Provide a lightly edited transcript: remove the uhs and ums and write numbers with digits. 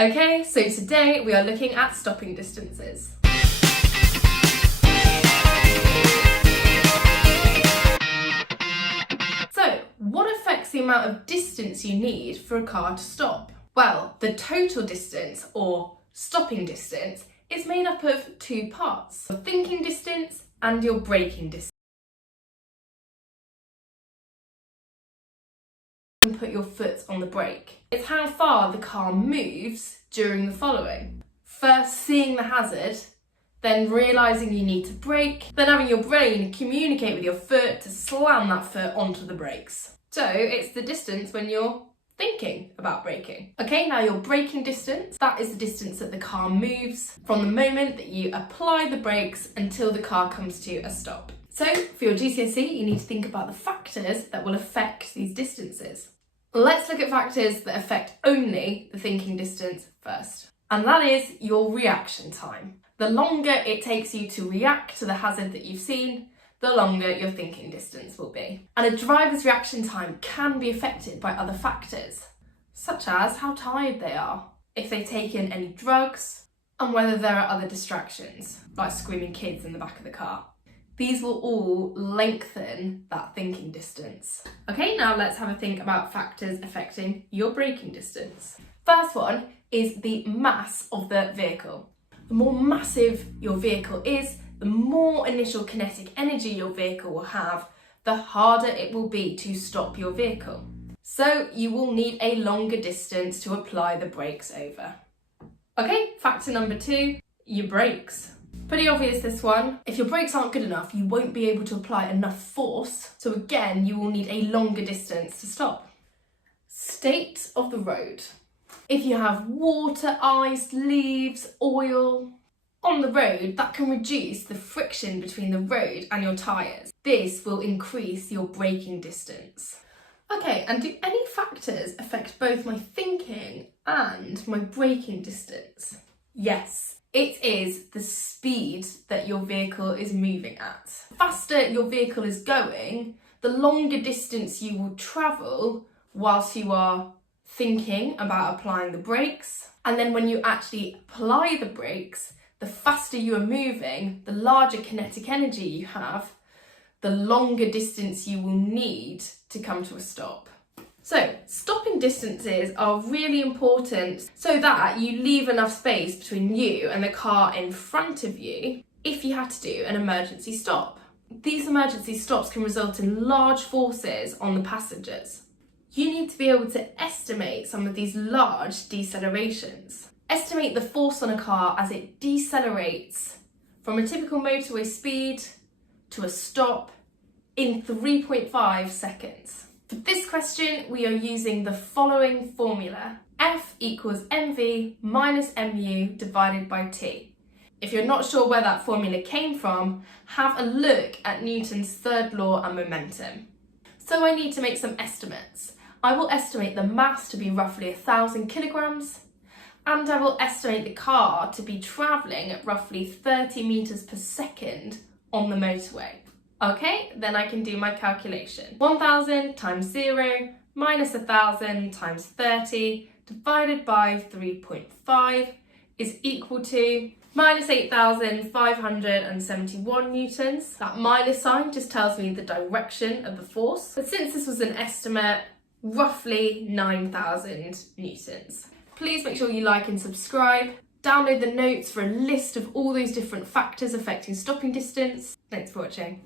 Okay, so today we are looking at stopping distances. So, what affects the amount of distance you need for a car to stop? Well, the total distance, or stopping distance, is made up of two parts: your thinking distance and your braking distance. And put your foot on the brake. It's how far the car moves during the following: first seeing the hazard, then realising you need to brake, then having your brain communicate with your foot to slam that foot onto the brakes. So it's the distance when you're thinking about braking. Okay, now your braking distance, that is the distance that the car moves from the moment that you apply the brakes until the car comes to a stop. So for your GCSE, you need to think about the factors that will affect these distances. Let's look at factors that affect only the thinking distance first. And that is your reaction time. The longer it takes you to react to the hazard that you've seen, the longer your thinking distance will be. And a driver's reaction time can be affected by other factors, such as how tired they are, if they've taken any drugs, and whether there are other distractions, like screaming kids in the back of the car. These will all lengthen that thinking distance. Okay, now let's have a think about factors affecting your braking distance. First one is the mass of the vehicle. The more massive your vehicle is, the more initial kinetic energy your vehicle will have, the harder it will be to stop your vehicle. So you will need a longer distance to apply the brakes over. Okay, factor number 2, your brakes. Pretty obvious, this one. If your brakes aren't good enough, you won't be able to apply enough force. So again, you will need a longer distance to stop. State of the road. If you have water, ice, leaves, oil on the road, that can reduce the friction between the road and your tyres. This will increase your braking distance. Okay, and do any factors affect both my thinking and my braking distance? Yes. It is the speed that your vehicle is moving at. The faster your vehicle is going, the longer distance you will travel whilst you are thinking about applying the brakes. And then when you actually apply the brakes, the faster you are moving, the larger kinetic energy you have, the longer distance you will need to come to a stop. So, stopping distances are really important so that you leave enough space between you and the car in front of you if you had to do an emergency stop. These emergency stops can result in large forces on the passengers. You need to be able to estimate some of these large decelerations. Estimate the force on a car as it decelerates from a typical motorway speed to a stop in 3.5 seconds. For this question, we are using the following formula: F equals mv minus mu divided by t. If you're not sure where that formula came from, have a look at Newton's third law and momentum. So I need to make some estimates. I will estimate the mass to be roughly 1,000 kilograms, and I will estimate the car to be travelling at roughly 30 meters per second on the motorway. Okay, then I can do my calculation. 1,000 times 0 minus 1,000 times 30 divided by 3.5 is equal to minus 8,571 newtons. That minus sign just tells me the direction of the force. But since this was an estimate, roughly 9,000 newtons. Please make sure you like and subscribe. Download the notes for a list of all those different factors affecting stopping distance. Thanks for watching.